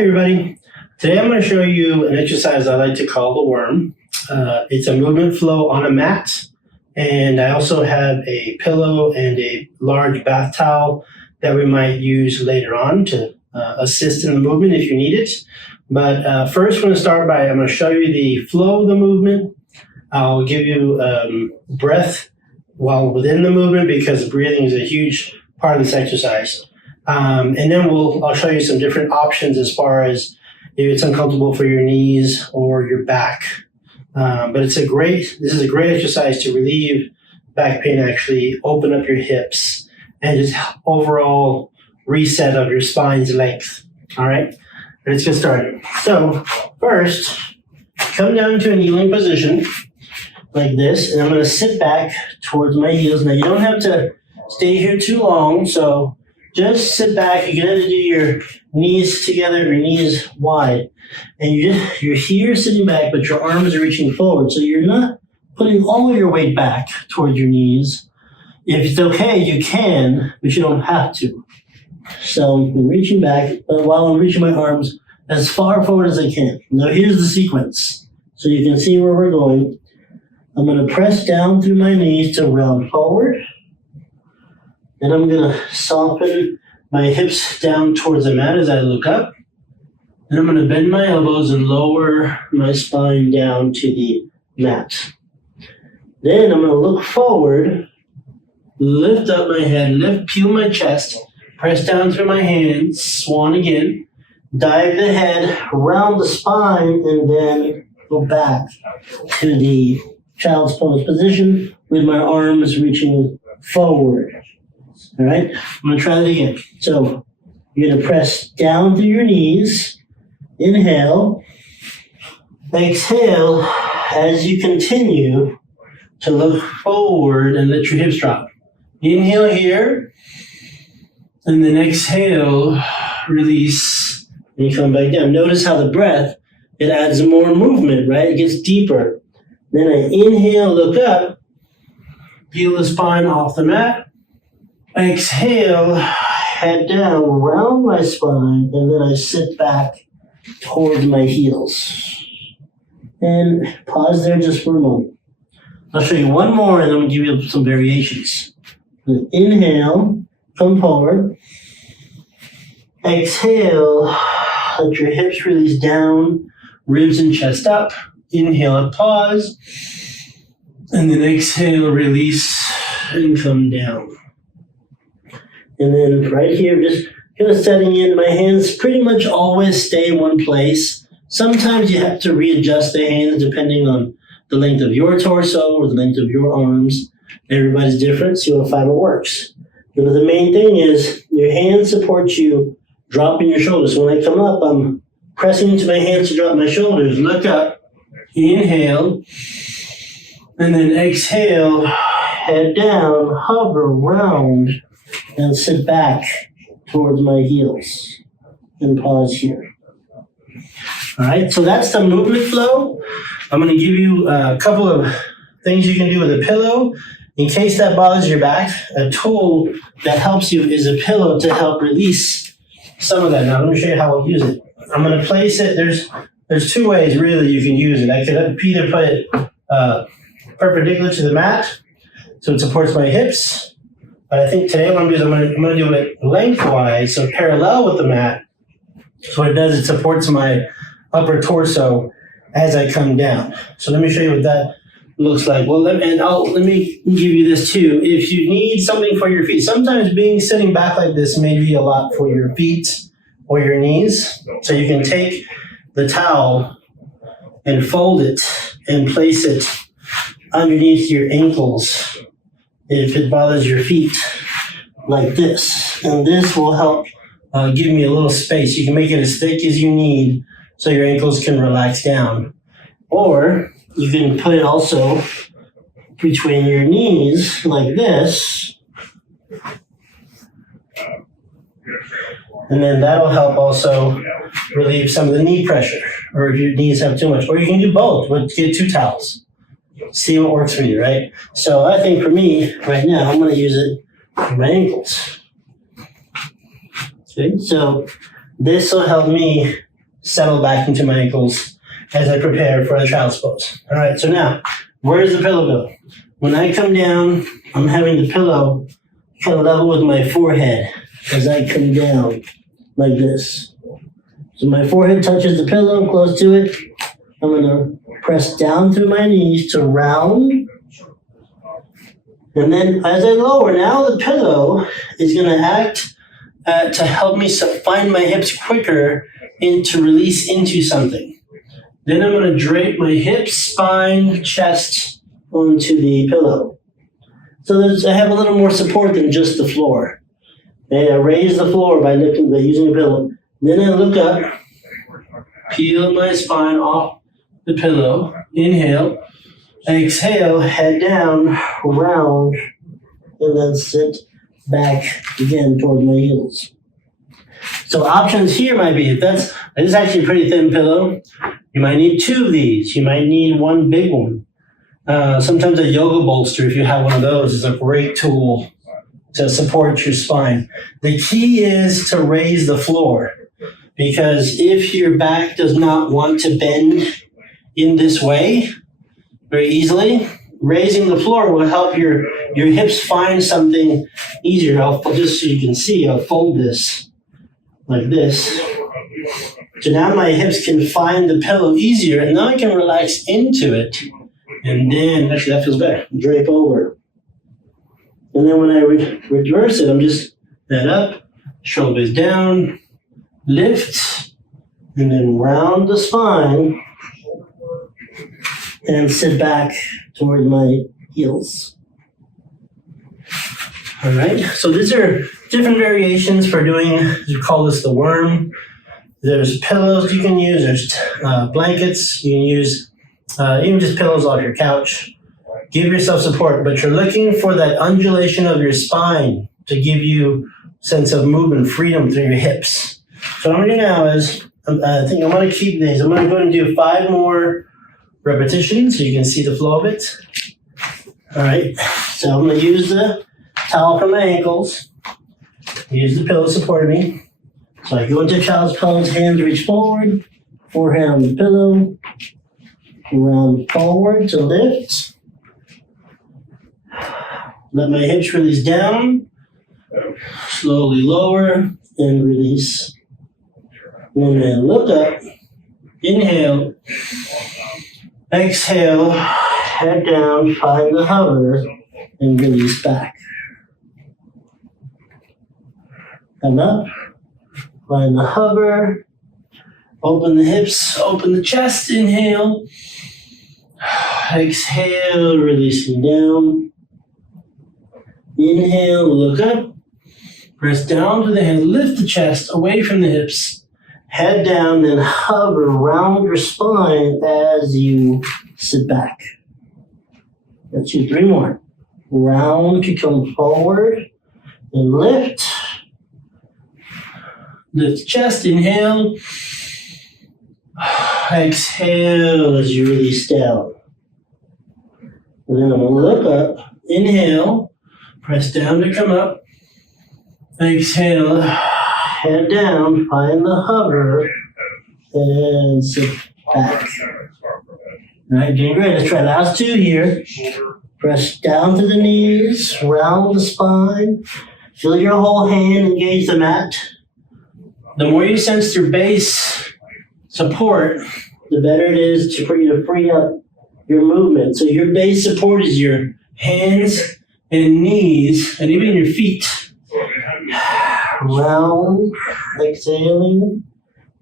Hi everybody. Today I'm going to show you an exercise I like to call the worm. It's a movement flow on a mat, and I also have a pillow and a large bath towel that we might use later on to assist in the movement if you need it. But first I'm going to start by, I'm going to show you the flow of the movement. I'll give you breath while within the movement because breathing is a huge part of this exercise. And then I'll show you some different options as far as if it's uncomfortable for your knees or your back. But this is a great exercise to relieve back pain, actually open up your hips and just overall reset of your spine's length. All right, let's get started. So first, come down to a kneeling position like this, and I'm going to sit back towards my heels. Now you don't have to stay here too long, so just sit back. You can either do your knees together or knees wide. And you're here sitting back, but your arms are reaching forward. So you're not putting all of your weight back towards your knees. If it's okay, you can, but you don't have to. So I'm reaching back while I'm reaching my arms as far forward as I can. Now here's the sequence. So you can see where we're going. I'm going to press down through my knees to round forward. And I'm going to soften my hips down towards the mat as I look up. And I'm going to bend my elbows and lower my spine down to the mat. Then I'm going to look forward, lift up my head, peel my chest, press down through my hands, swan again, dive the head, round the spine, and then go back to the child's pose position with my arms reaching forward. All right, I'm going to try that again. So you're going to press down through your knees. Inhale. Exhale as you continue to look forward and let your hips drop. Inhale here. And then exhale, release, and you come back down. Notice how the breath, it adds more movement, right? It gets deeper. Then I inhale, look up, peel the spine off the mat. Exhale, head down, round my spine, and then I sit back towards my heels. And pause there just for a moment. I'll show you one more, and then we'll give you some variations. Inhale, come forward. Exhale, let your hips release down, ribs and chest up. Inhale, pause. And then exhale, release, and come down. And then right here, just kind of setting in, my hands pretty much always stay in one place. Sometimes you have to readjust the hands depending on the length of your torso or the length of your arms. Everybody's different, so you'll find what works. But the main thing is your hands support you dropping your shoulders. So when I come up, I'm pressing into my hands to drop my shoulders. Look up, inhale, and then exhale, head down, hover, round, and sit back towards my heels and pause here. All right, so that's the movement flow. I'm going to give you a couple of things you can do with a pillow. In case that bothers your back, a tool that helps you is a pillow to help release some of that. Now, let me show you how I'll use it. I'm going to place it. There's two ways, really, you can use it. I could either put it perpendicular to the mat, so it supports my hips. But I think today what I'm going to do is I'm going to do it lengthwise, so parallel with the mat. So what it does, it supports my upper torso as I come down. So let me show you what that looks like. Well, let me give you this too. If you need something for your feet, sometimes sitting back like this may be a lot for your feet or your knees. So you can take the towel and fold it and place it underneath your ankles if it bothers your feet like this. And this will help give me a little space. You can make it as thick as you need so your ankles can relax down. Or you can put it also between your knees like this. And then that'll help also relieve some of the knee pressure, or if your knees have too much. Or you can do both, but get two towels. See what works for you, right? So I think for me, right now, I'm going to use it for my ankles. Okay, so this will help me settle back into my ankles as I prepare for the child's pose. All right, so now, where's the pillow go? When I come down, I'm having the pillow kind of level with my forehead as I come down like this. So my forehead touches the pillow, close to it. I'm going to press down through my knees to round. And then as I lower, now the pillow is going to act to help me find my hips quicker and to release into something. Then I'm going to drape my hips, spine, chest onto the pillow. So I have a little more support than just the floor. And I raise the floor by using the pillow. Then I look up, peel my spine off the pillow, inhale, exhale, head down, round, and then sit back again toward my heels. So options here might be, this is actually a pretty thin pillow, you might need 2 of these. You might need 1 big one. Sometimes a yoga bolster, if you have one of those, is a great tool to support your spine. The key is to raise the floor, because if your back does not want to bend in this way very easily, raising the floor will help your hips find something easier. Just so you can see, I'll fold this like this. So now my hips can find the pillow easier, and now I can relax into it. And then, actually that feels better, drape over. And then when I reverse it, I'm just head up, shoulders down, lift, and then round the spine, and sit back toward my heels. All right, so these are different variations for doing, you call this the worm. There's pillows you can use, there's blankets, you can use even just pillows off your couch. Give yourself support, but you're looking for that undulation of your spine to give you a sense of movement, freedom through your hips. So what I'm going to do now is, I think I'm going to keep these. I'm going to go and do 5 more repetitions so you can see the flow of it. All right, so I'm going to use the towel for my ankles. Use the pillow supporting me. So I go into child's pose, hands reach forward, forehead on the pillow, round forward to lift. Let my hips release down, slowly lower and release. And then look up, inhale, exhale, head down, find the hover, and release back. Come up, find the hover, open the hips, open the chest, inhale, exhale, releasing down. Inhale, look up, press down to the hand, lift the chest away from the hips, head down, then hover around your spine as you sit back. Let's do 3 more. Round to come forward, and lift. Lift chest, inhale. Exhale as you release down. And then I'm going to look up, inhale. Press down to come up. Exhale, head down, find the hover, and sit back. All right, doing great. Let's try last 2 here. Press down to the knees, round the spine. Feel your whole hand engage the mat. The more you sense your base support, the better it is for you to free up your movement. So your base support is your hands and knees, and even your feet. Round, exhaling.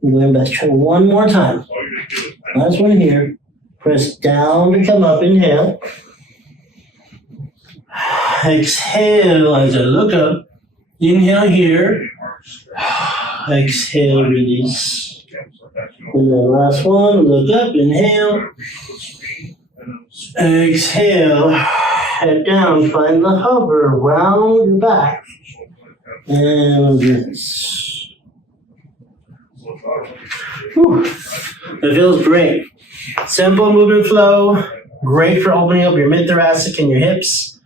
I'm going back. Try 1 more time. Last one here. Press down to come up. Inhale. Exhale as I look up. Inhale here. Exhale, release. And then last one. Look up. Inhale. Exhale. Head down, find the hover, round your back, and release. Whew. It feels great. Simple movement flow, great for opening up your mid-thoracic and your hips.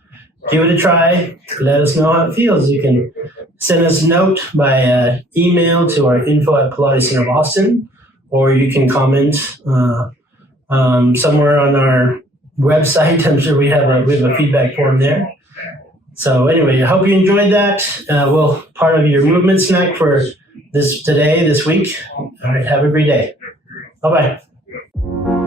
Give it a try. Let us know how it feels. You can send us a note by email to our info@PilatesCenter Boston, or you can comment somewhere on our website. I'm sure we have a feedback form there. So anyway, I hope you enjoyed that. Part of your movement snack for this week. All right, have a great day. Bye-bye.